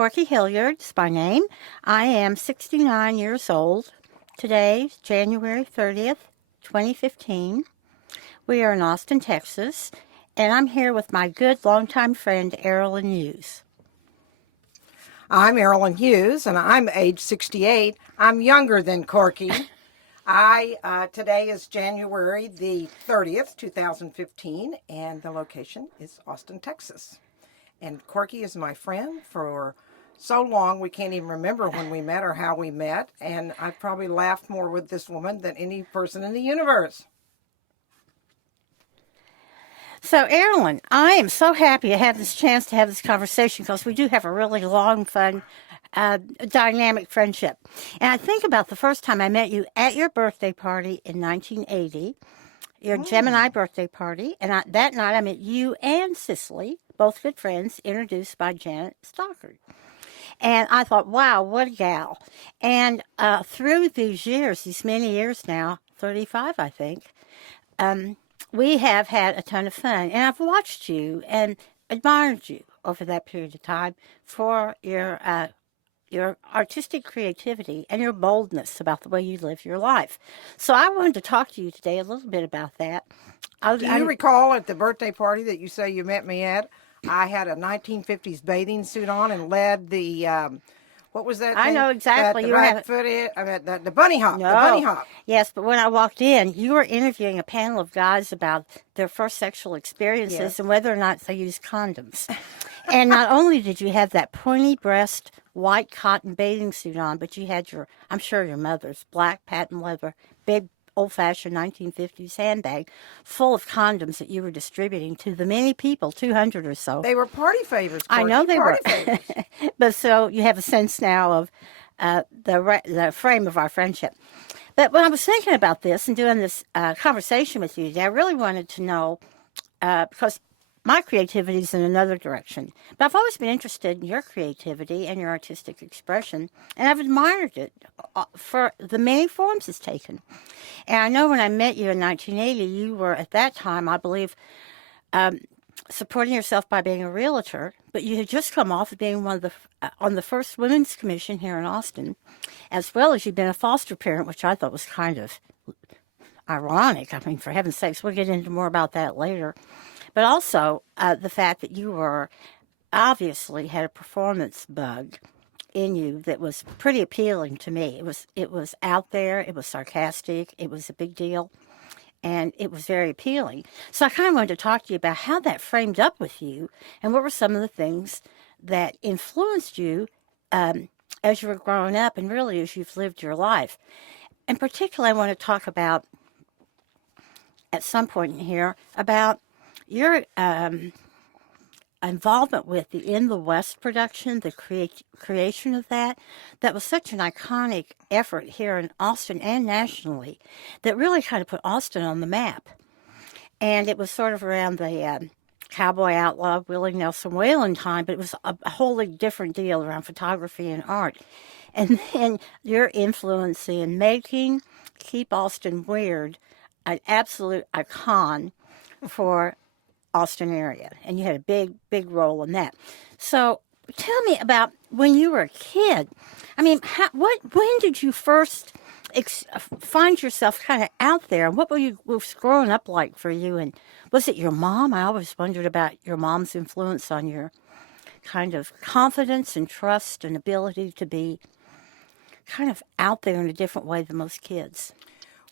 Corky Hilliard is my name. I am 69 years old. Today, January 30th, 2015. We are in Austin, Texas, and I'm here with my good longtime friend, Aralyn Hughes. I'm Aralyn Hughes, and I'm age 68. I'm younger than Corky. Today is January the 30th, 2015, and the location is Austin, Texas. And Corky is my friend for so long we can't even remember when we met or how we met, and I've probably laughed more with this woman than any person in the universe. So, Aralyn, I am so happy to have this chance to have this conversation because we do have a really long, fun, dynamic friendship. And I think about the first time I met you at your birthday party in 1980, your Gemini birthday party. And that night I met you and Cicely, both good friends, introduced by Janet Stockard. And I thought, wow, what a gal. And through these years, these many years now, 35, I think, we have had a ton of fun, and I've watched you and admired you over that period of time for your artistic creativity and your boldness about the way you live your life. So I wanted to talk to you today a little bit about that. Do you recall at the birthday party that you say you met me at, I had a 1950s bathing suit on and led the... what was that thing? I know exactly. The right-footed, the bunny hop. No. The bunny hop. Yes, but when I walked in, you were interviewing a panel of guys about their first sexual experiences Yes. and whether or not they used condoms. And not only did you have that pointy breast, white cotton bathing suit on, but you had I'm sure your mother's black patent leather, big old-fashioned 1950s handbag full of condoms that you were distributing to the many people, 200 or so. They were party favors. I know they were. Favors. But so you have a sense now of the frame of our friendship. But when I was thinking about this and doing this conversation with you today, I really wanted to know, because my creativity is in another direction. But I've always been interested in your creativity and your artistic expression, and I've admired it for the many forms it's taken. And I know when I met you in 1980, you were at that time, I believe, supporting yourself by being a realtor, but you had just come off of being one of the on the first Women's Commission here in Austin, as well as you'd been a foster parent, which I thought was kind of ironic. I mean, for heaven's sakes, we'll get into more about that later. But also the fact that you were obviously had a performance bug in you that was pretty appealing to me. It was out there, it was sarcastic, it was a big deal, and it was very appealing. So I kind of wanted to talk to you about how that framed up with you and what were some of the things that influenced you as you were growing up and really as you've lived your life. And particularly I want to talk about, at some point in here, about your involvement with the In the West production, the creation of that was such an iconic effort here in Austin and nationally that really kind of put Austin on the map. And it was sort of around the cowboy outlaw Willie Nelson Whalen time, but it was a wholly different deal around photography and art. And then your influence in making Keep Austin Weird an absolute icon for Austin area, and you had a big role in that. So tell me about when you were a kid. I mean, when did you first find yourself kind of out there, and what was growing up like for you? And was it your mom? I always wondered about your mom's influence on your kind of confidence and trust and ability to be kind of out there in a different way than most kids.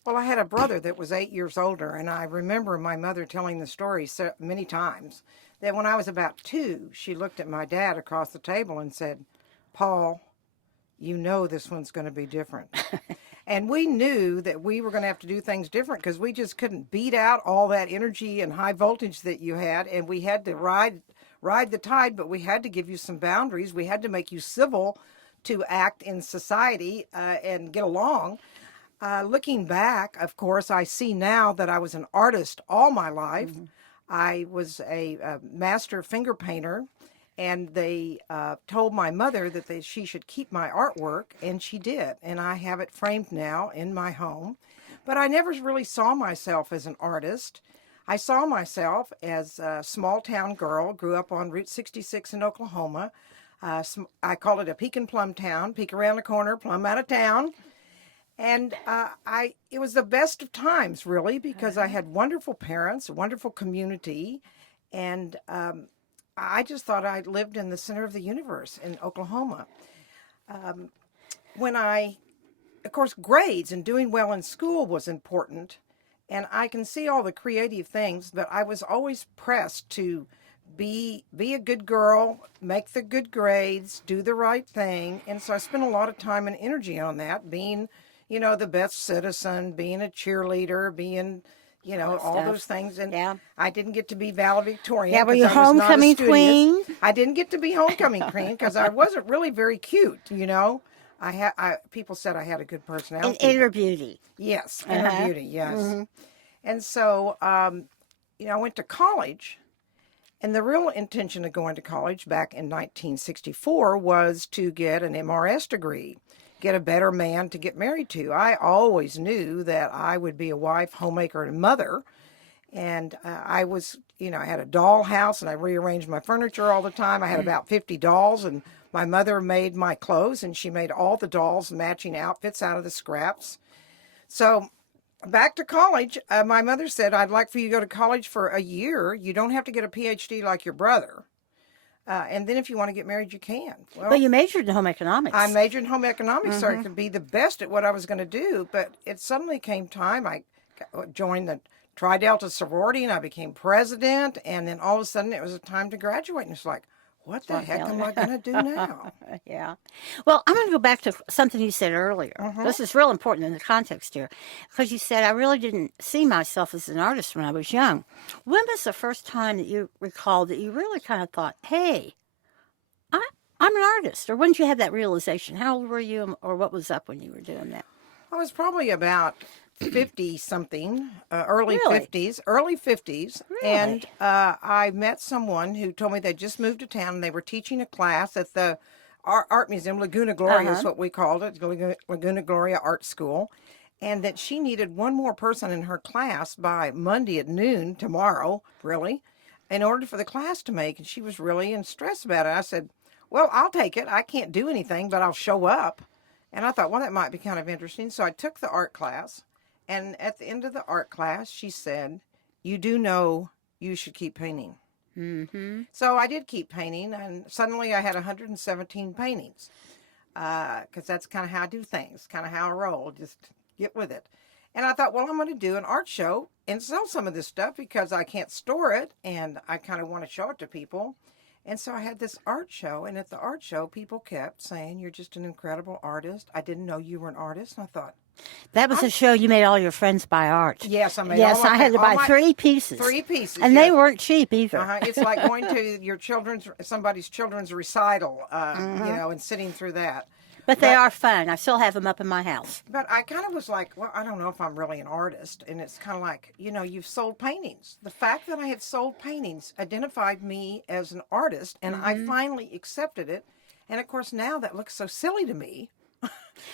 Well, I had a brother that was 8 years older, and I remember my mother telling the story so many times that when I was about 2, she looked at my dad across the table and said, "Paul, you know this one's going to be different." And we knew that we were going to have to do things different because we just couldn't beat out all that energy and high voltage that you had, and we had to ride the tide, but we had to give you some boundaries. We had to make you civil to act in society and get along. Looking back, of course, I see now that I was an artist all my life. Mm-hmm. I was a master finger painter, and they told my mother that she should keep my artwork, and she did. And I have it framed now in my home. But I never really saw myself as an artist. I saw myself as a small-town girl, grew up on Route 66 in Oklahoma. I call it a peek and plum town. Peek around the corner, plum out of town. And it was the best of times, really, because I had wonderful parents, a wonderful community, and I just thought I lived in the center of the universe in Oklahoma. Of course, grades and doing well in school was important, and I can see all the creative things, but I was always pressed to be a good girl, make the good grades, do the right thing, and so I spent a lot of time and energy on that, being, the best citizen, being a cheerleader, being, all those things. And I didn't get to be valedictorian. Yeah, were you homecoming queen? I didn't get to be homecoming queen because I wasn't really very cute, people said I had a good personality. And inner beauty. Yes, inner beauty, yes. Mm-hmm. And so, I went to college, and the real intention of going to college back in 1964 was to get an MRS degree, get a better man to get married to. I always knew that I would be a wife, homemaker, and mother. And I was, I had a doll house, and I rearranged my furniture all the time. I had about 50 dolls, and my mother made my clothes, and she made all the dolls matching outfits out of the scraps. So back to college, my mother said, I'd like for you to go to college for a year. You don't have to get a PhD like your brother. And then if you want to get married, you can. Well, but you majored in home economics. I majored in home economics so I could be the best at what I was going to do. But it suddenly came time. I joined the Tri Delta sorority, and I became president. And then all of a sudden, it was time to graduate. And it's like, what the heck am I going to do now? Yeah. Well, I'm going to go back to something you said earlier. This is real important in the context here. Because you said, I really didn't see myself as an artist when I was young. When was the first time that you recall that you really kind of thought, hey, I'm an artist? Or when did you have that realization? How old were you, or what was up when you were doing that? I was probably about 50-something, early 50s. Really? And I met someone who told me they just moved to town, and they were teaching a class at the art museum. Laguna Gloria is what we called it, Laguna Gloria Art School, and that she needed one more person in her class by Monday at noon tomorrow, really, in order for the class to make, and she was really in stress about it. I said, well, I'll take it. I can't do anything, but I'll show up. And I thought, well, that might be kind of interesting. So I took the art class. And at the end of the art class, she said, you do know you should keep painting. Mm-hmm. So I did keep painting, and suddenly I had 117 paintings, because that's kind of how I do things, kind of how I roll, just get with it. And I thought, well, I'm going to do an art show and sell some of this stuff because I can't store it, and I kind of want to show it to people. And so I had this art show, and at the art show, people kept saying, you're just an incredible artist. I didn't know you were an artist. And I thought, that was a show you made all your friends buy art. Yes, I made Yes, all my I had to buy 3 pieces. 3 pieces. And they weren't cheap either. It's like going to somebody's children's recital, and sitting through that. But they are fun. I still have them up in my house. But I kind of was like, well, I don't know if I'm really an artist. And it's kind of like, you've sold paintings. The fact that I had sold paintings identified me as an artist, and I finally accepted it. And, of course, now that looks so silly to me.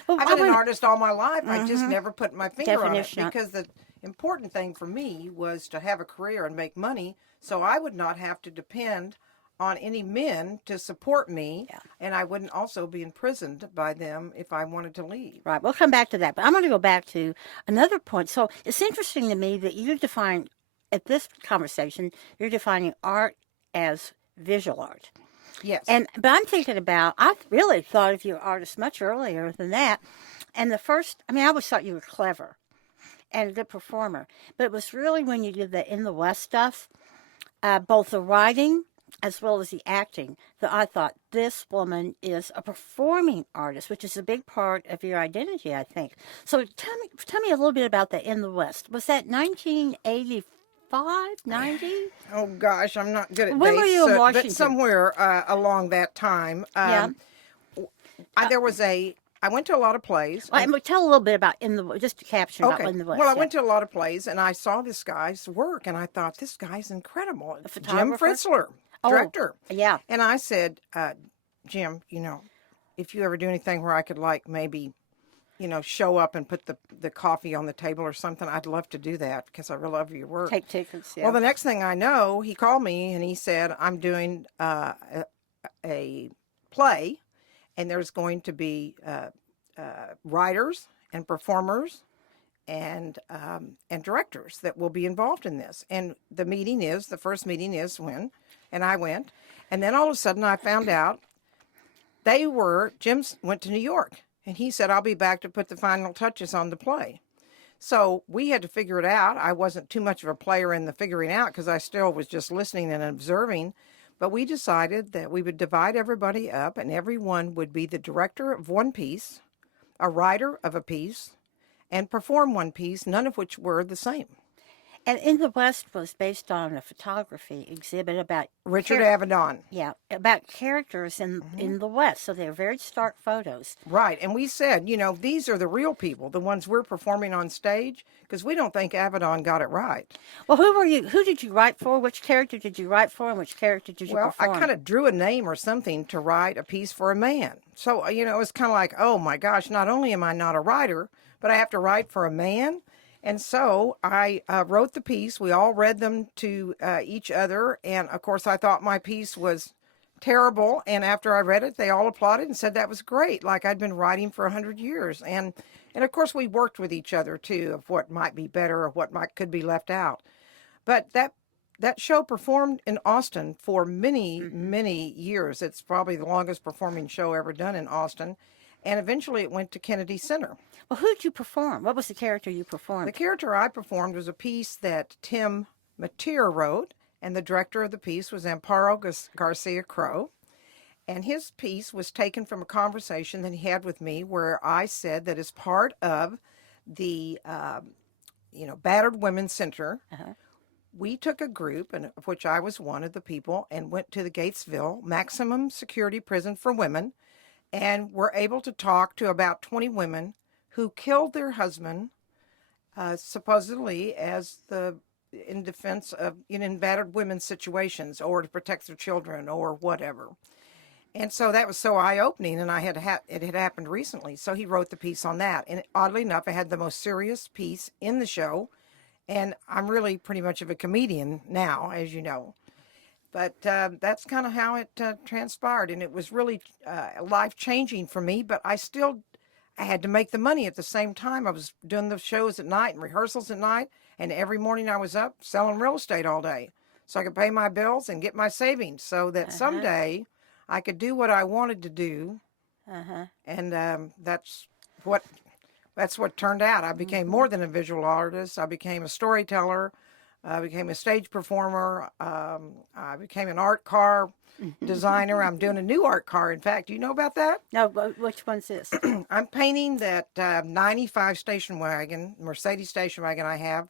Well, I've been an artist all my life. I just never put my finger on it because the important thing for me was to have a career and make money, so I would not have to depend on any men to support me, and I wouldn't also be imprisoned by them if I wanted to leave. Right. We'll come back to that, but I'm going to go back to another point. So it's interesting to me that you define, at this conversation, you're defining art as visual art. Yes. But I'm thinking about, I really thought of you artist much earlier than that. And I always thought you were clever and a good performer. But it was really when you did the In the West stuff, both the writing as well as the acting, that I thought this woman is a performing artist, which is a big part of your identity, I think. So tell me a little bit about the In the West. Was that 1985? 90? Oh gosh, I'm not good at when dates. Were you in Washington? But somewhere along that time, I went to a lot of plays. Well, tell a little bit about just to caption about In the West. Well, I went to a lot of plays, and I saw this guy's work, and I thought, this guy's incredible. A Jim photographer? Fritzler, director. Yeah. And I said, Jim, if you ever do anything where I could maybe show up and put the coffee on the table or something, I'd love to do that because I really love your work. Take tickets, yeah. Well, the next thing I know, he called me and he said, I'm doing a play, and there's going to be writers and performers and directors that will be involved in this. And the first meeting is when, and I went, and then all of a sudden I found out Jim went to New York, and he said, I'll be back to put the final touches on the play. So we had to figure it out. I wasn't too much of a player in the figuring out because I still was just listening and observing. But we decided that we would divide everybody up, and everyone would be the director of one piece, a writer of a piece, and perform one piece, none of which were the same. And In the West was based on a photography exhibit about Richard Avedon. Yeah, about characters in the West. So they're very stark photos. Right. And we said, these are the real people, the ones we're performing on stage, because we don't think Avedon got it right. Well, who did you write for? Which character did you write for, and which character did you perform? I kind of drew a name or something to write a piece for a man. So, it was kind of like, oh my gosh, not only am I not a writer, but I have to write for a man. And so I wrote the piece. We all read them to each other. And, of course, I thought my piece was terrible. And after I read it, they all applauded and said that was great, like I'd been writing for 100 years. And of course, we worked with each other, too, of what might be better or what could be left out. But that show performed in Austin for many, many years. It's probably the longest performing show ever done in Austin. And eventually it went to Kennedy Center. Well, who did you perform? What was the character you performed? The character I performed was a piece that Tim Mateer wrote, and the director of the piece was Amparo Garcia Crow. And his piece was taken from a conversation that he had with me where I said that as part of the, Battered Women's Center, we took a group, and of which I was one of the people, and went to the Gatesville Maximum Security Prison for Women, and were able to talk to about 20 women who killed their husband, supposedly in defense of in battered women's situations, or to protect their children, or whatever. And so that was so eye-opening, and it had happened recently. So he wrote the piece on that, and oddly enough, I had the most serious piece in the show, and I'm really pretty much of a comedian now, as you know. But that's kind of how it transpired, and it was really life-changing for me, but I had to make the money at the same time. I was doing the shows at night and rehearsals at night, and every morning I was up selling real estate all day so I could pay my bills and get my savings so that someday I could do what I wanted to do. And that's what turned out. I became more than a visual artist. I became a storyteller. I became a stage performer. I became an art car designer. I'm doing a new art car. In fact, do you know about that? No, which one's this? I'm painting that 95 station wagon, Mercedes station wagon I have,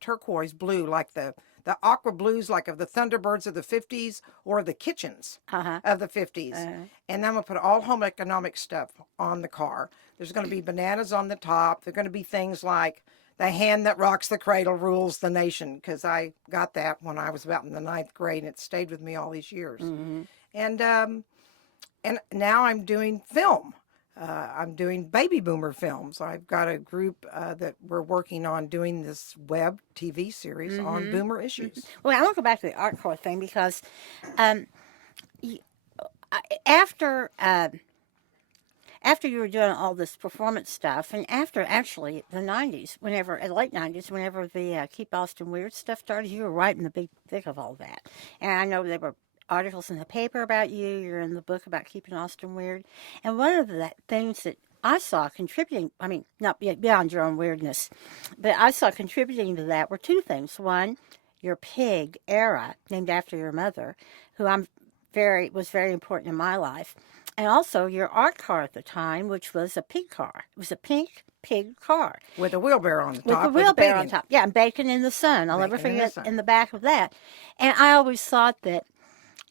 turquoise blue, like the aqua blues, like of the Thunderbirds of the 50s or the Kitchens of the 50s. And I'm going to put all home economic stuff on the car. There's going to be bananas on the top. There are going to be things like the hand that rocks the cradle rules the nation, because I got that when I was about in the 9th grade, and it stayed with me all these years. And now I'm doing film. I'm doing baby boomer films. I've got a group that we're working on doing this web TV series on boomer issues. Well, I want to go back to the art car thing because after you were doing all this performance stuff, and after actually the 90s, late 90s, whenever the Keep Austin Weird stuff started, you were right in the big thick of all that. And I know there were articles in the paper about you. You're in the book about keeping Austin weird. And one of the things that I saw contributing, I mean, not beyond your own weirdness, but I saw contributing to that were two things. One, your pig, Era, named after your mother, who was very important in my life. And also your art car at the time, which was a pig car. It was a pink pig car. With a wheelbarrow on the top. With a wheelbarrow on top. Yeah, and bacon in the sun. I'll never forget in the back of that. And I always thought that,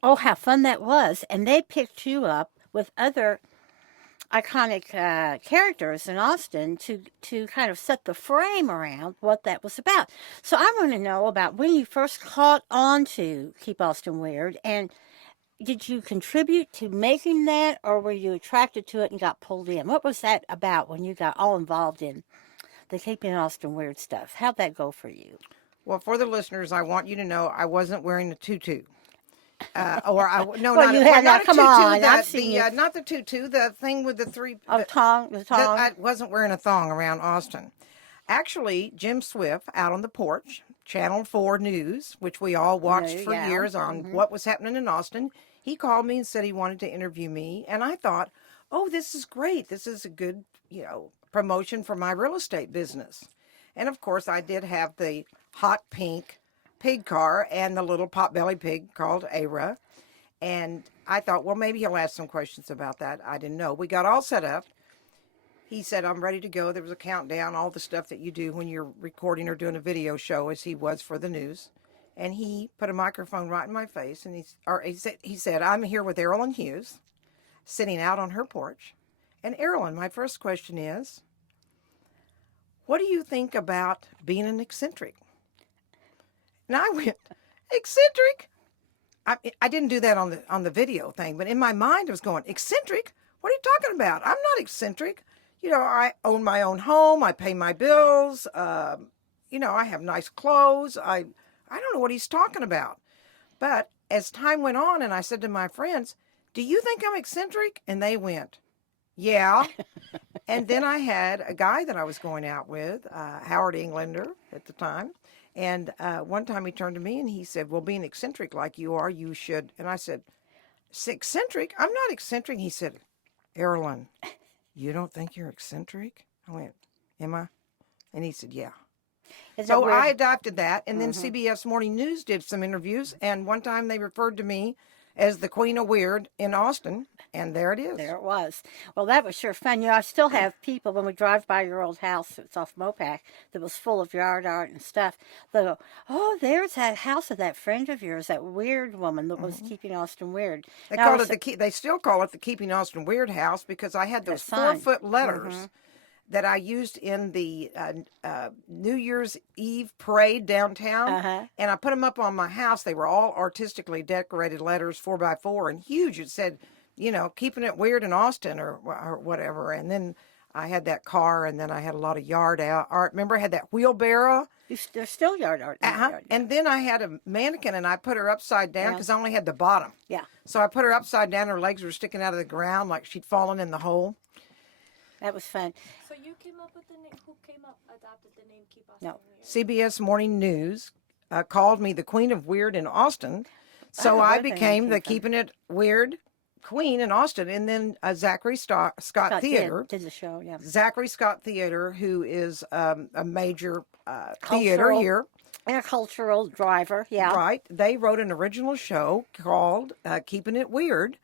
oh, how fun that was. And they picked you up with other iconic characters in Austin to kind of set the frame around what that was about. So I want to know about when you first caught on to Keep Austin Weird, and did you contribute to making that, or were you attracted to it and got pulled in? What was that about when you got all involved in the Keeping Austin Weird stuff? How'd that go for you? Well, for the listeners, I want you to know I wasn't wearing a tutu. Or no, Well, not you well, had not that. a Come tutu. on, I've seen you. Not the tutu. The thing with the three. Oh, the tongue. I wasn't wearing a thong around Austin. Actually, Jim Swift out on the porch, Channel 4 News, which we all watched for Yeah. years on what was happening in Austin. He called me and said he wanted to interview me, and I thought, oh, this is great. This is a good, promotion for my real estate business. And of course, I did have the hot pink pig car and the little potbelly pig called Ara. And I thought, well, maybe he'll ask some questions about that. I didn't know. We got all set up. He said, I'm ready to go. There was a countdown, all the stuff that you do when you're recording or doing a video show, as he was for the news. And he put a microphone right in my face, and he said, I'm here with Aralyn Hughes, sitting out on her porch. And Aralyn, my first question is, what do you think about being an eccentric? And I went, eccentric? I didn't do that on the video thing, but in my mind I was going, eccentric? What are you talking about? I'm not eccentric. I own my own home. I pay my bills. I have nice clothes. I don't know what he's talking about. But as time went on, and I said to my friends, do you think I'm eccentric? And they went, yeah. And then I had a guy that I was going out with, Howard Englander at the time. And one time he turned to me and he said, well, being eccentric like you are, you should. And I said, eccentric? I'm not eccentric. He said, Aralyn, you don't think you're eccentric? I went, am I? And he said, yeah. So I adopted that. And then CBS Morning News did some interviews. And one time they referred to me as the Queen of Weird in Austin. And there it is. There it was. Well, that was sure fun. I still have people, when we drive by your old house, it's off Mopac, that was full of yard art and stuff. They'll go, oh, there's that house of that friend of yours, that weird woman that was keeping Austin weird. They still call it the Keeping Austin Weird house, because I had those 4-foot letters that I used in the New Year's Eve parade downtown. And I put them up on my house. They were all artistically decorated letters, 4x4, and huge. It said, keeping it weird in Austin or whatever. And then I had that car, and then I had a lot of yard art. Remember, I had that wheelbarrow. There's still yard art. And then I had a mannequin, and I put her upside down because I only had the bottom. Yeah. So I put her upside down. Her legs were sticking out of the ground like she'd fallen in the hole. That was fun. So you came up with the name. Who adopted the name Keep Austin CBS Weird? Morning News called me the Queen of Weird in Austin. So I became the Keeping It Weird Queen in Austin. And then Zachary Scott Theater. Did the show, yeah. Zachary Scott Theater, who is a major theater here. And a cultural driver, yeah. Right. They wrote an original show called Keeping It Weird.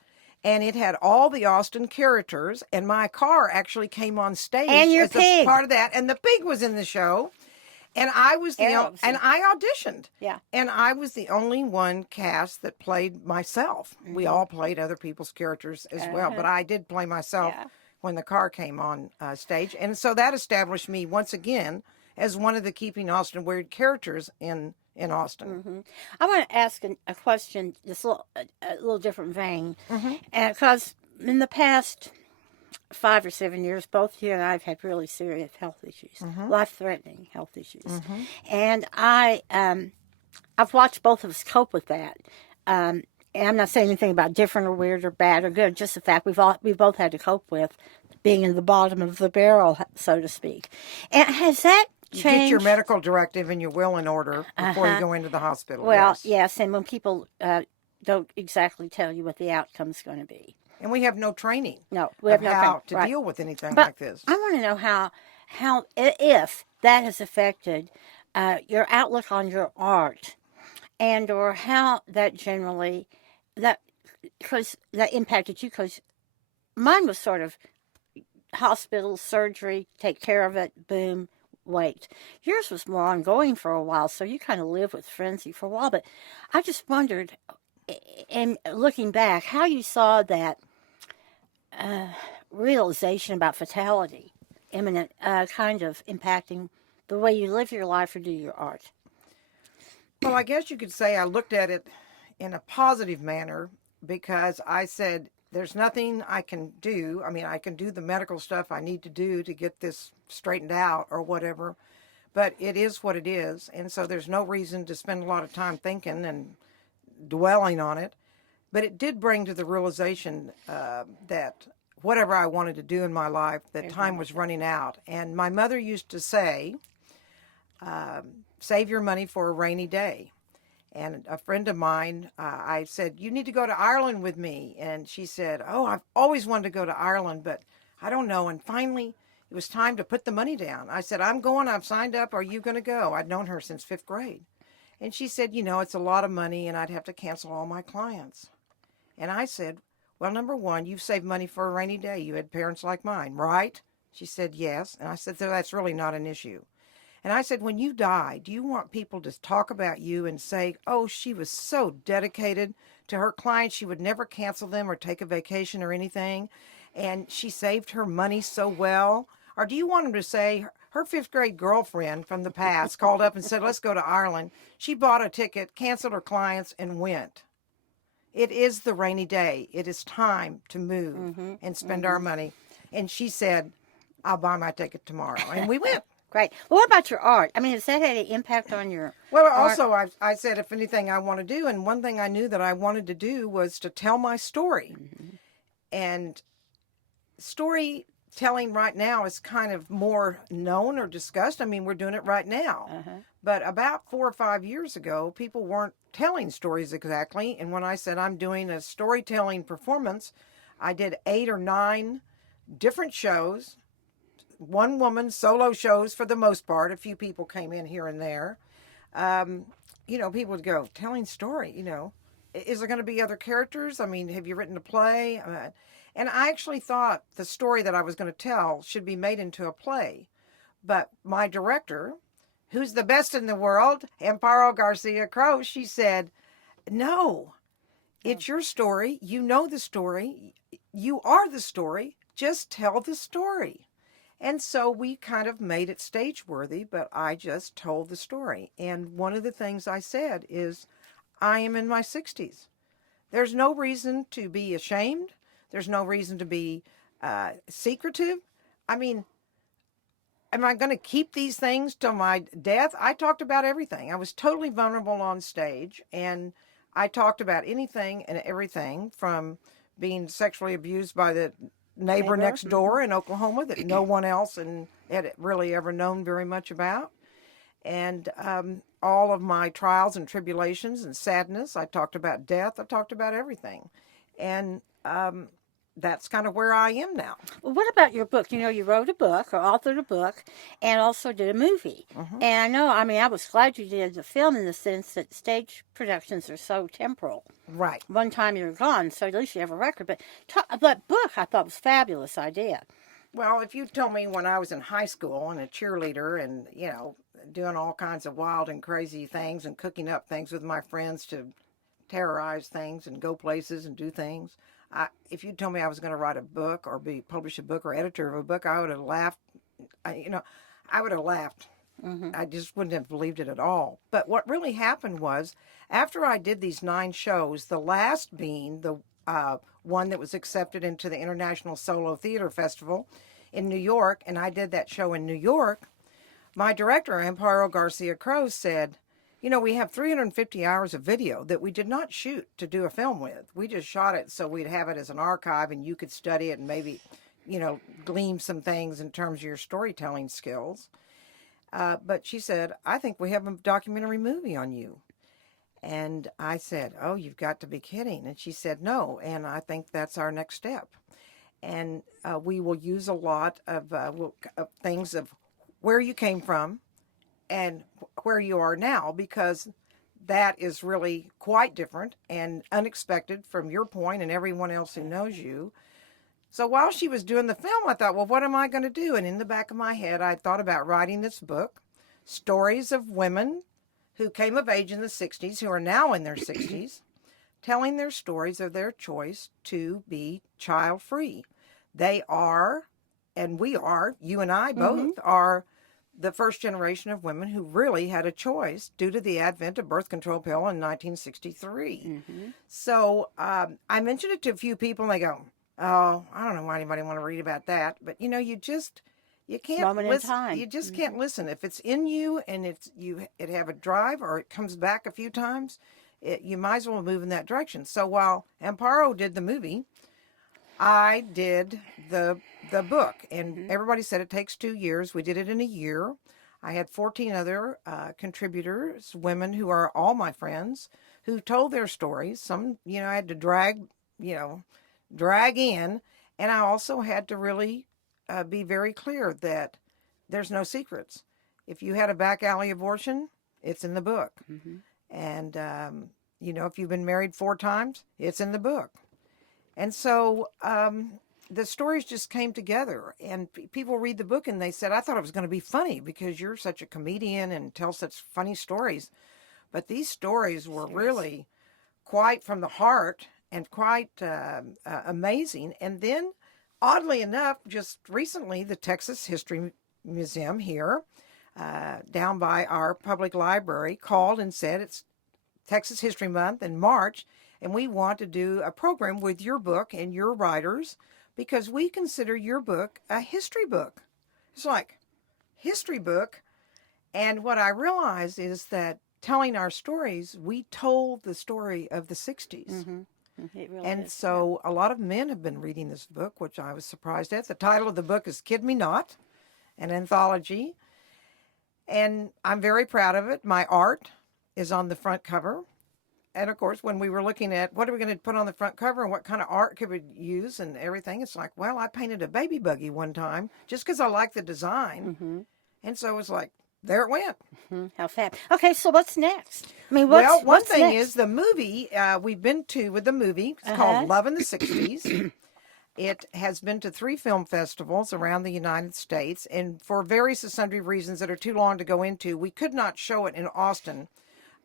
And it had all the Austin characters, and my car actually came on stage and your as pig. a part of that. And the pig was in the show, and I was and I auditioned. Yeah, and I was the only one cast that played myself. We all played other people's characters as well, but I did play myself when the car came on stage, and so that established me once again as one of the Keeping Austin Weird characters in Austin. I want to ask a question, just a little different vein, because in the past 5 or 7 years, both you and I have had really serious health issues, life-threatening health issues, and I've watched both of us cope with that. And I'm not saying anything about different or weird or bad or good, just the fact we both had to cope with being in the bottom of the barrel, so to speak. And has that You changed? get your medical directive and your will in order before you go into the hospital. Well, yes, and when people don't exactly tell you what the outcome's going to be. And we have no training. No, we have no how training. to deal with anything But like this. I want to know how if that has affected your outlook on your art, and or how that generally that impacted you, because mine was sort of hospital, surgery, take care of it, boom, wait. Yours was more ongoing for a while, so you kind of lived with frenzy for a while. But I just wondered, in looking back, how you saw that realization about fatality, imminent, kind of impacting the way you live your life or do your art. Well, I guess you could say I looked at it in a positive manner, because I said, there's nothing I can do. I mean, I can do the medical stuff I need to do to get this straightened out or whatever, but it is what it is. And so there's no reason to spend a lot of time thinking and dwelling on it. But it did bring to the realization that whatever I wanted to do in my life, that time was running out. And my mother used to say, save your money for a rainy day. And a friend of mine, I said, you need to go to Ireland with me. And she said, oh, I've always wanted to go to Ireland, but I don't know. And finally, it was time to put the money down. I said, I'm going. I've signed up. Are you going to go? I'd known her since 5th grade. And she said, it's a lot of money, and I'd have to cancel all my clients. And I said, well, number one, you've saved money for a rainy day. You had parents like mine, right? She said, yes. And I said, so that's really not an issue. And I said, when you die, do you want people to talk about you and say, oh, she was so dedicated to her clients, she would never cancel them or take a vacation or anything, and she saved her money so well? Or do you want them to say, her 5th grade girlfriend from the past called up and said, let's go to Ireland. She bought a ticket, canceled her clients, and went. It is the rainy day. It is time to move and spend our money. And she said, I'll buy my ticket tomorrow. And we went. Great. Well, what about your art? I mean, has that had any impact on your Well, art? also, I said, if anything I want to do, and one thing I knew that I wanted to do was to tell my story. And storytelling right now is kind of more known or discussed. I mean, we're doing it right now. But about 4 or 5 years ago, people weren't telling stories exactly. And when I said I'm doing a storytelling performance, I did 8 or 9 different shows, one woman solo shows for the most part. A few people came in here and there. People would go, telling story, is there going to be other characters? I mean, have you written a play? And I actually thought the story that I was going to tell should be made into a play. But my director, who's the best in the world, Amparo Garcia Cruz, she said, no, it's your story. You know the story. You are the story. Just tell the story. And so we kind of made it stage worthy, but I just told the story. And one of the things I said is, I am in my 60s. There's no reason to be ashamed. There's no reason to be secretive. I mean, am I going to keep these things till my death? I talked about everything. I was totally vulnerable on stage, and I talked about anything and everything, from being sexually abused by the neighbor next door in Oklahoma that no one else had really ever known very much about, and all of my trials and tribulations and sadness. I talked about death. I talked about everything. And that's kind of where I am now. Well, what about your book? You wrote a book or authored a book and also did a movie. And I was glad you did the film, in the sense that stage productions are so temporal. Right. One time you're gone, so at least you have a record. But that book, I thought, was a fabulous idea. Well, if you told me when I was in high school and a cheerleader and, doing all kinds of wild and crazy things and cooking up things with my friends to terrorize things and go places and do things, if you told me I was going to write a book or publish a book or editor of a book, I would have laughed. I would have laughed. I just wouldn't have believed it at all. But what really happened was, after I did these 9 shows, the last being the one that was accepted into the International Solo Theater Festival in New York, and I did that show in New York, my director, Amparo Garcia Cruz, said, we have 350 hours of video that we did not shoot to do a film with. We just shot it so we'd have it as an archive and you could study it and maybe, glean some things in terms of your storytelling skills. But she said, I think we have a documentary movie on you. And I said, oh, you've got to be kidding. And she said, no. And I think that's our next step. And we will use a lot of things of where you came from and where you are now, because that is really quite different and unexpected from your point and everyone else who knows you. So while she was doing the film, I thought, well, what am I going to do? And in the back of my head, I thought about writing this book, stories of women who came of age in the 60s, who are now in their 60s, telling their stories of their choice to be child-free. They are, and we are, you and I both are, the first generation of women who really had a choice due to the advent of birth control pill in 1963. So I mentioned it to a few people, and they go, oh, I don't know why anybody want to read about that. But, you can't Moment in listen. time. You just can't listen. If it's in you and it have a drive, or it comes back a few times, you might as well move in that direction. So while Amparo did the movie, I did the book, and everybody said it takes 2 years. We did it in a year. I had 14 other contributors, women who are all my friends, who told their stories. Some, I had to drag in, and I also had to really be very clear that there's no secrets. If you had a back alley abortion, it's in the book. And, if you've been married 4 times, it's in the book. And so the stories just came together, and people read the book and they said, I thought it was going to be funny because you're such a comedian and tell such funny stories. But these stories were really quite from the heart and quite amazing. And then, oddly enough, just recently, the Texas History Museum here, down by our public library, called and said it's Texas History Month in March, and we want to do a program with your book and your writers because we consider your book a history book. It's like, history book? And what I realized is that telling our stories, we told the story of the 60s. It really And is. so a lot of men have been reading this book, which I was surprised at. The title of the book is Kid Me Not, an anthology. And I'm very proud of it. My art is on the front cover. And of course, when we were looking at what are we going to put on the front cover and what kind of art could we use and everything, it's like, well, I painted a baby buggy one time just because I liked the design. And so it was like, there it went. How fab. Okay, so what's next? I mean, Well, one what's thing next? is the movie we've been to with the movie. It's called Love in the 60s. It has been to 3 film festivals around the United States. And for various and sundry reasons that are too long to go into, we could not show it in Austin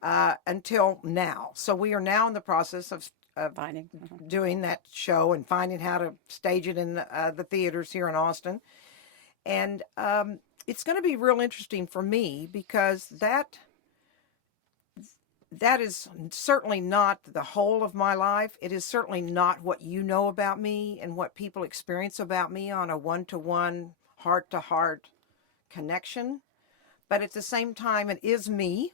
until now. So we are now in the process of Finding. doing that show and finding how to stage it in the theaters here in Austin. And it's going to be real interesting for me because that is certainly not the whole of my life. It is certainly not what you know about me and what people experience about me on a one-to-one, heart-to-heart connection. But at the same time, it is me.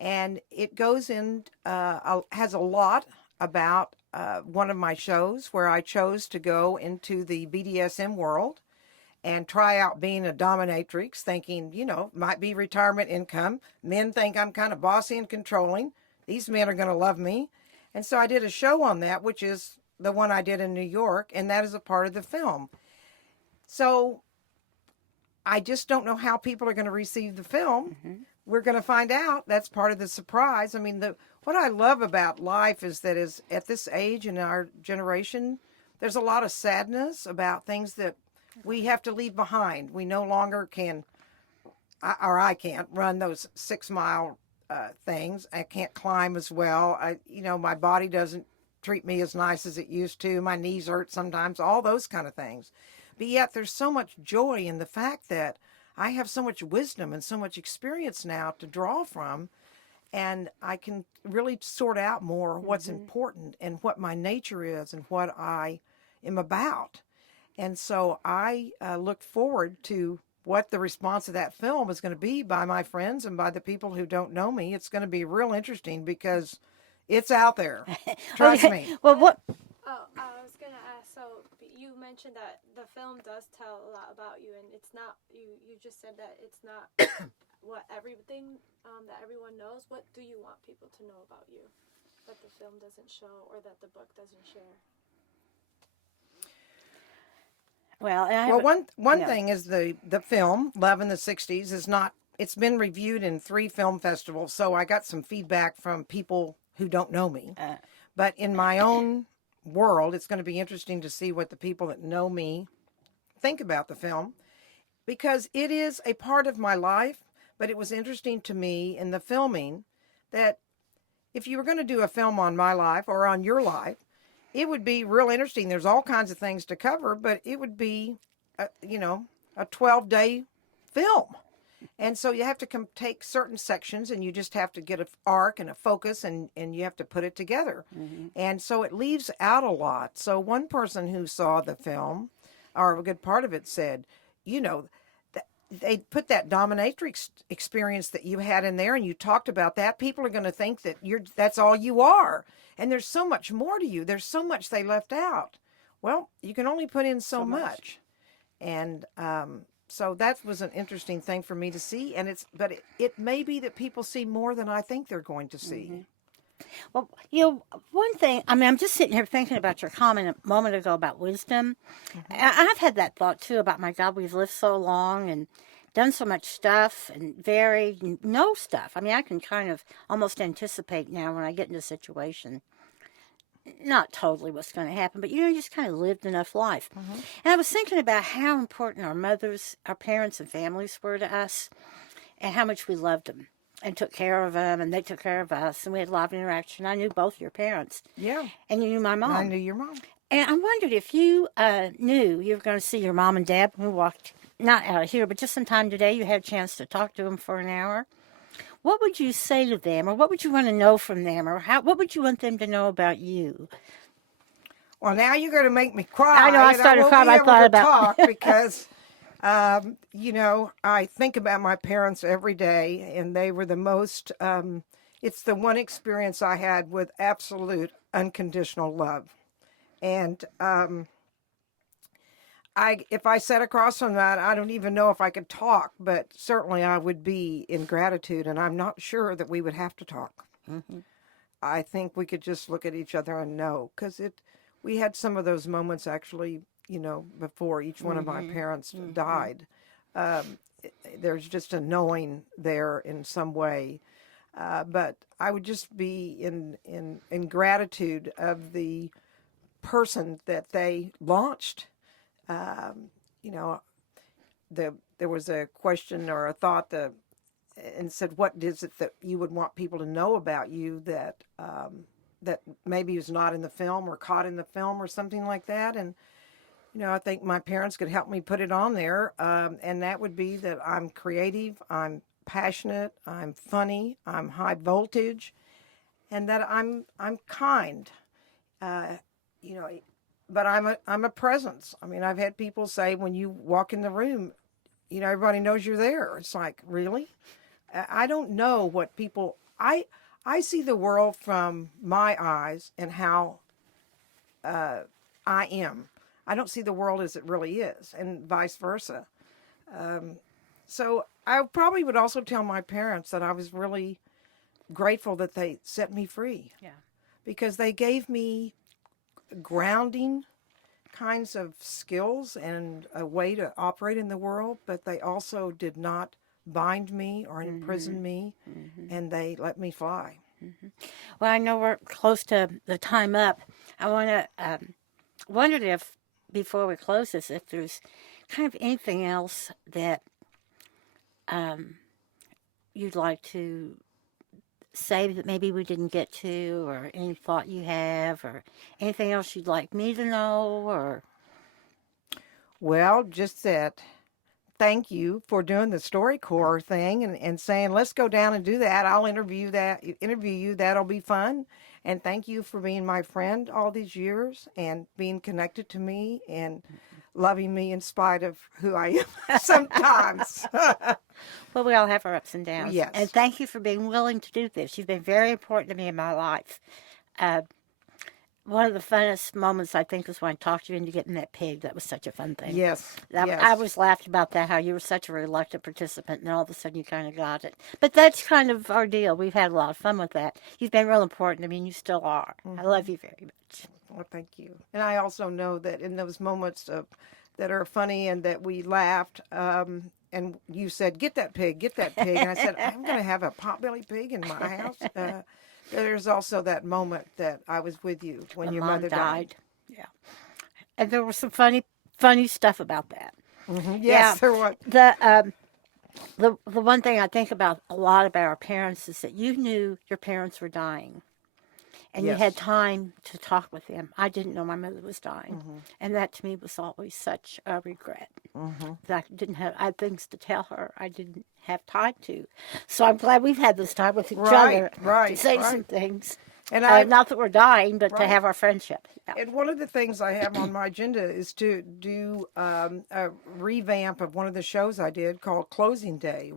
And it goes in, has a lot about one of my shows where I chose to go into the BDSM world and try out being a dominatrix, thinking, might be retirement income. Men think I'm kind of bossy and controlling. These men are going to love me. And so I did a show on that, which is the one I did in New York, and that is a part of the film. So I just don't know how people are going to receive the film. We're going to find out. That's part of the surprise. I mean, what I love about life is that at this age in our generation, there's a lot of sadness about things that we have to leave behind. We no longer can, I can't run those 6-mile things. I can't climb as well. My body doesn't treat me as nice as it used to. My knees hurt sometimes, all those kind of things. But yet there's so much joy in the fact that I have so much wisdom and so much experience now to draw from, and I can really sort out more what's important and what my nature is and what I am about. And so I look forward to what the response of that film is going to be by my friends and by the people who don't know me. It's going to be real interesting because it's out there. Trust me. Well, what? Oh, I was gonna ask. So you mentioned that the film does tell a lot about you, and it's not. You just said that it's not everything that everyone knows. What do you want people to know about you that the film doesn't show or that the book doesn't share? Well, one thing is the film Love in the 60s is not. It's been reviewed in 3 film festivals, so I got some feedback from people who don't know me. But in my own world, it's going to be interesting to see what the people that know me think about the film, because it is a part of my life. But it was interesting to me in the filming that if you were going to do a film on my life or on your life, it would be real interesting. There's all kinds of things to cover, but it would be, a 12-day film. And so you have to take certain sections and you just have to get an arc and a focus and you have to put it together. And so it leaves out a lot. So one person who saw the film, or a good part of it, said, they put that dominatrix experience that you had in there, and you talked about that, people are going to think that that's all you are. And there's so much more to you. There's so much they left out. Well, you can only put in so much. And so that was an interesting thing for me to see. And it may be that people see more than I think they're going to see. Well, one thing, I mean, I'm just sitting here thinking about your comment a moment ago about wisdom. I've had that thought, too, about my God, we've lived so long and done so much stuff and no stuff. I mean, I can kind of almost anticipate now when I get in a situation, not totally what's going to happen, but, you just kind of lived enough life. And I was thinking about how important our parents and families were to us and how much we loved them. And took care of them, and they took care of us, and we had a lot of interaction. I knew both your parents. Yeah. And you knew my mom. I knew your mom. And I wondered if you knew you were going to see your mom and dad when we walked, not out of here, but just sometime today, you had a chance to talk to them for an hour. What would you say to them, or what would you want to know from them, or what would you want them to know about you? Well, now you're going to make me cry. I know, I started crying. I thought about talk because... I think about my parents every day, and they were the most, it's the one experience I had with absolute unconditional love. And if I sat across from that, I don't even know if I could talk, but certainly I would be in gratitude, and I'm not sure that we would have to talk. I think we could just look at each other and know, because we had some of those moments actually, before each one of my parents died. There's just a knowing there in some way. But I would just be in gratitude of the person that they launched. There was a question or a thought and said, what is it that you would want people to know about you that maybe is not in the film or caught in the film or something like that? And I think my parents could help me put it on there, and that would be that I'm creative, I'm passionate, I'm funny, I'm high voltage, and that I'm kind. But I'm a presence. I mean, I've had people say when you walk in the room, everybody knows you're there. It's like, really? I don't know what people. I see the world from my eyes and how I am. I don't see the world as it really is, and vice versa. So I probably would also tell my parents that I was really grateful that they set me free. Yeah. Because they gave me grounding kinds of skills and a way to operate in the world, but they also did not bind me or imprison me, and they let me fly. Well, I know we're close to the time up. I want to wondered if, before we close this, if there's kind of anything else that you'd like to say that maybe we didn't get to, or any thought you have, or anything else you'd like me to know, or... Well, just that thank you for doing the StoryCorps thing and saying, let's go down and do that. I'll interview you. That'll be fun. And thank you for being my friend all these years and being connected to me and loving me in spite of who I am sometimes. Well, we all have our ups and downs. Yes. And thank you for being willing to do this. You've been very important to me in my life. One of the funnest moments, I think, was when I talked you into getting that pig. That was such a fun thing. Yes. I always laughed about that, how you were such a reluctant participant, and all of a sudden you kind of got it. But that's kind of our deal. We've had a lot of fun with that. You've been real important to me, and you still are. I love you very much. Well, thank you. And I also know that in those moments that are funny and that we laughed, and you said, get that pig. And I said, I'm going to have a potbelly pig in my house. There's also that moment that I was with you when your mother died. Yeah. And there was some funny stuff about that. Mm-hmm. Yes, yeah. there was. The one thing I think about a lot about our parents is that you knew your parents were dying. And Yes. you had time to talk with them. I didn't know my mother was dying. And that to me was always such a regret. That I had things to tell her I didn't have time to. So I'm glad we've had this time with each other to say some things. And I Not that we're dying, but to Right. have our friendship. Yeah. And one of the things I have on my agenda is to do a revamp of one of the shows I did called Closing Day.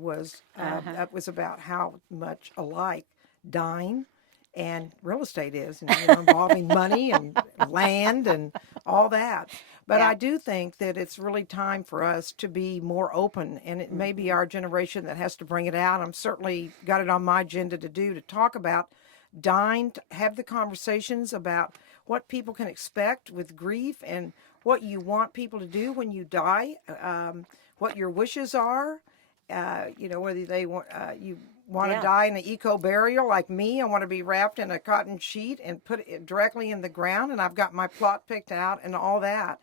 That was about how much alike dying and real estate is, and involving money and land and all that. But Yeah. I do think that it's really time for us to be more open, and it may be our generation that has to bring it out. I'm certainly got it on my agenda to talk about dying, to have the conversations about what people can expect with grief and what you want people to do when you die, what your wishes are, whether they want you want to Yeah. die in an eco burial like me. I want to be wrapped in a cotton sheet and put it directly in the ground, and I've got my plot picked out and all that.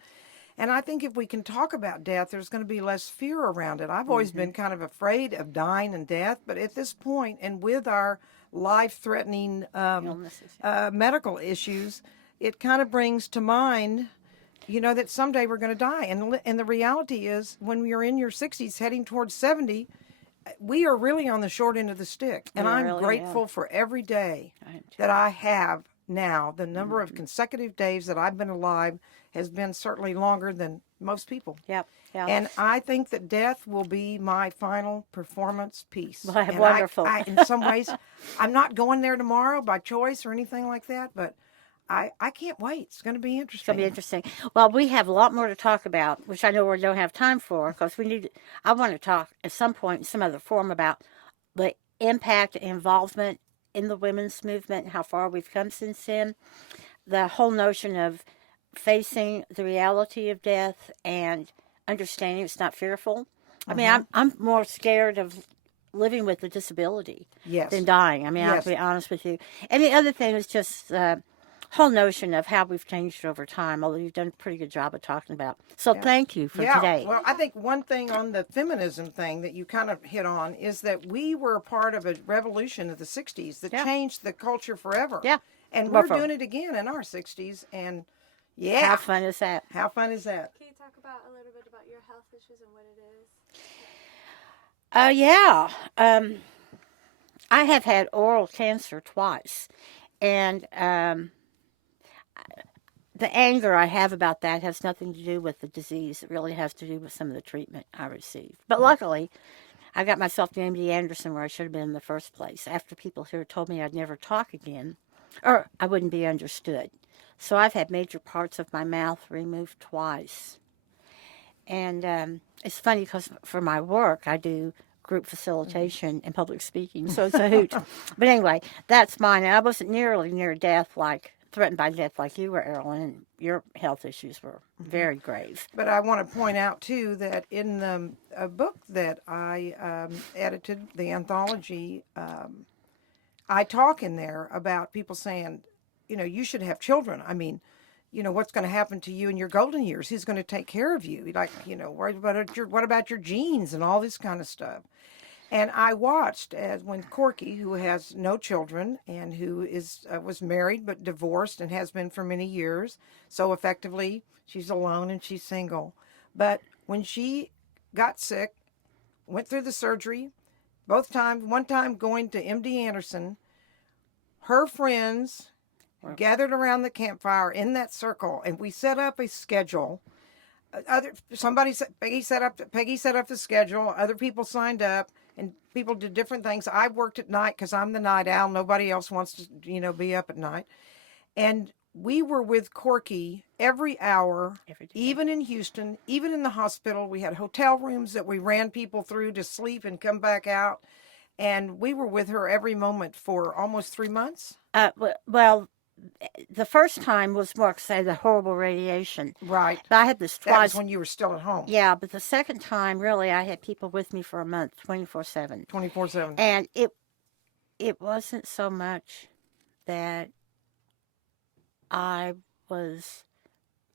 And I think if we can talk about death, there's going to be less fear around it. I've always been kind of afraid of dying and death, but at this point, and with our life-threatening Illnesses. medical issues, it kind of brings to mind, that someday we're going to die. And the reality is, when you're in your 60s, heading towards 70, we are really on the short end of the stick. And We I'm really grateful for every day Right. that I have now. The number of consecutive days that I've been alive has been certainly longer than most people. Yep. Yeah. And I think that death will be my final performance piece. Well, And wonderful. in some ways, I'm not going there tomorrow by choice or anything like that, but I can't wait. It's going to be It's going to be interesting. interesting. Well, we have a lot more to talk about, which I know we don't have time for, because I want to talk at some point in some other form about the impact and involvement in the women's movement and how far we've come since then. The whole notion of facing the reality of death and understanding it's not fearful. I mean, I'm more scared of living with a disability Yes. than dying. I mean, I have to be honest with you. And the other thing is just the whole notion of how we've changed over time, although you've done a pretty good job of talking about. So thank you for today. Well, I think one thing on the feminism thing that you kind of hit on is that we were a part of a revolution of the 60s that changed the culture forever. Yeah. And Well, we're doing it again in our 60s. And yeah. How fun is that? How fun is that? Can you talk about a little bit about your health issues and what it is? Yeah. I have had oral cancer twice. And the anger I have about that has nothing to do with the disease. It really has to do with some of the treatment I received. But luckily, I got myself to MD Anderson where I should have been in the first place after people here told me I'd never talk again or I wouldn't be understood. So I've had major parts of my mouth removed twice. And it's funny because for my work, I do group facilitation and public speaking, so it's a hoot. But anyway, that's mine. And I wasn't nearly near death, threatened by death like you were, Aralyn, and your health issues were very grave. But I want to point out, too, that in the book that I edited, the anthology, I talk in there about people saying, you should have children. I mean, what's going to happen to you in your golden years? Who's going to take care of you? What about your genes and all this kind of stuff? And I watched when Corky, who has no children and who was married but divorced and has been for many years, so effectively she's alone and she's single. But when she got sick, went through the surgery, one time going to MD Anderson, her friends gathered around the campfire in that circle, and we set up a schedule. Peggy set up the schedule. Other people signed up, and people did different things. I worked at night because I'm the night owl. Nobody else wants to, be up at night. And we were with Corky every hour, even in Houston, even in the hospital. We had hotel rooms that we ran people through to sleep and come back out. And we were with her every moment for almost 3 months. Well, the first time was more, say, the horrible radiation. Right. But I had this twice. That was when you were still at home. Yeah, but the second time, really, I had people with me for a month, 24/7. 24/7. And it wasn't so much that I was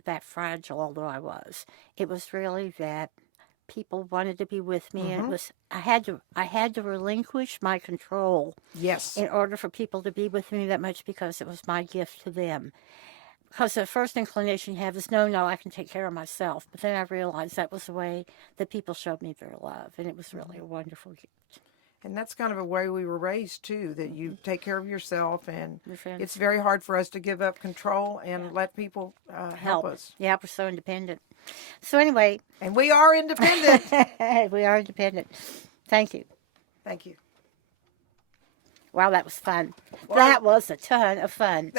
that fragile, although I was. It was really that people wanted to be with me, and it was I had to relinquish my control. Yes. In order for people to be with me that much, because it was my gift to them. Because the first inclination you have is, no, I can take care of myself. But then I realized that was the way that people showed me their love, and it was really a wonderful gift. And that's kind of a way we were raised too, that you take care of yourself, and Your friends. it's very hard for us to give up control and let people help us. Yeah, we're so independent. So anyway, And we are independent. we are independent. Thank you. Thank you. Wow, that was fun. Well, that was a ton of fun.